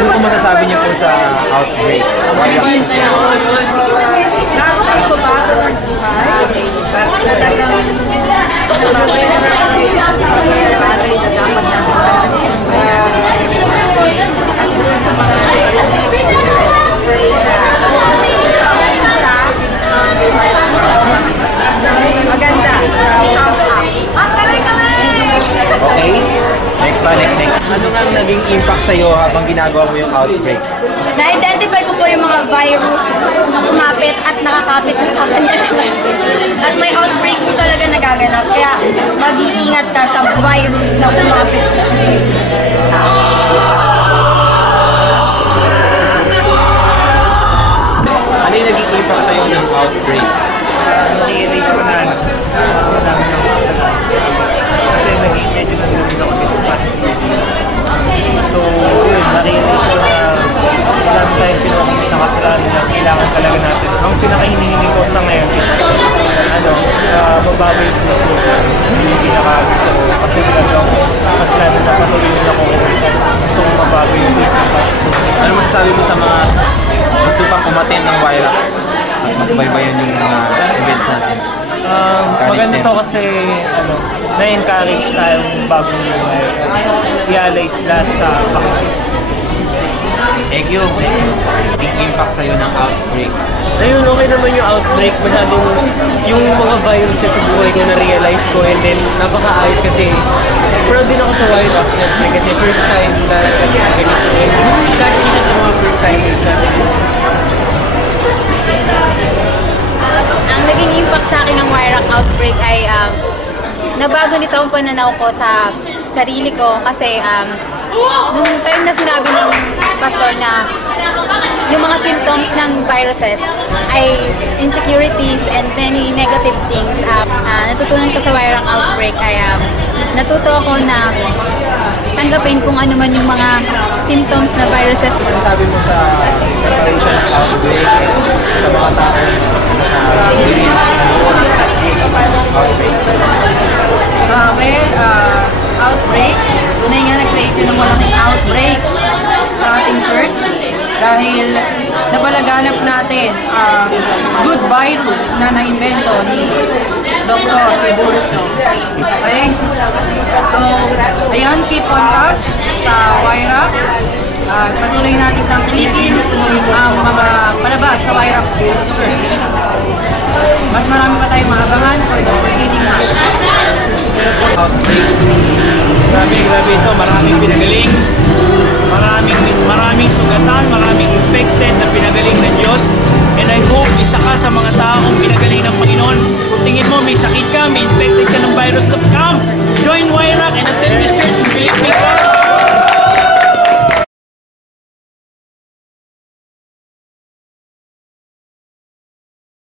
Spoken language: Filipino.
Ano po masasabi niyo po sa outbreak? Nakakapagbabago ng buhay. Talagang nababay na natin isang bagay na dapat natin para sa bayan. At ito sa mga pray na maganda. Thumbs up. Okay? Next pa, next. Ano nga ang naging impact sa'yo habang ginagawa mo yung outbreak? Na-identify ko po yung mga virus na kumapit at nakakapit na sa kanya. At may outbreak po talaga nagaganap. Kaya mag-iingat ka sa virus na kumapit na sa kanya. Ano yung naging impact sa'yo ng outbreak? Na-realize ko na namin ng kasalanan. Kasi naging medyo nandun ako this past few days. So, na-realize ko na last time pinakita kasalanan na kailangan talaga natin. Ang pinaka-hinihingi ko sa ngayon is mabago yung puso ko. Yung pinaka-gusto ko. Kasi talagang mas lalo na patuloy na ako. Gusto kong mabago yung isip at Ano masasabi mo sa mga gusto pang kumatin ng YRAC? At mas baybayan yung mga events natin. maganda to kasi na-encourage tayong bagong buhay. Realize lahat sa bakit. Thank you. Big impact sa'yo ng outbreak. Ayun, okay naman yung outbreak. Masyadong yung mga viruses sa buhay ko na-realize ko and then napaka-ayos kasi proud din ako sa YRAC kasi first time na ganito. Catchy na sa mga first timers natin. Ang naging impact sa akin ng YRAC outbreak ay nabago nito ang pananaw ko sa sarili ko kasi nung time na sinabi ng pastor na yung mga symptoms ng viruses ay insecurities and many negative things, natutunan ko sa YRAC outbreak ay natuto ako na tanggapin kung ano man yung mga symptoms na viruses. Ano sabi mo sa preparation ng outbreak sa mga tao outbreak. Tunay nga nag-create yun ng malaking outbreak sa ating church dahil napalaganap natin good virus na na-invento ni Dr. Tiburcio. Okay? So, ayan, keep on touch sa YRAC. Patuloy natin tangkilikin ang mga palabas sa YRAC Church. Mas marami pa tayong maabangan for the proceeding months. Grabe ito, maraming pinagaling, maraming sugatan, maraming infected.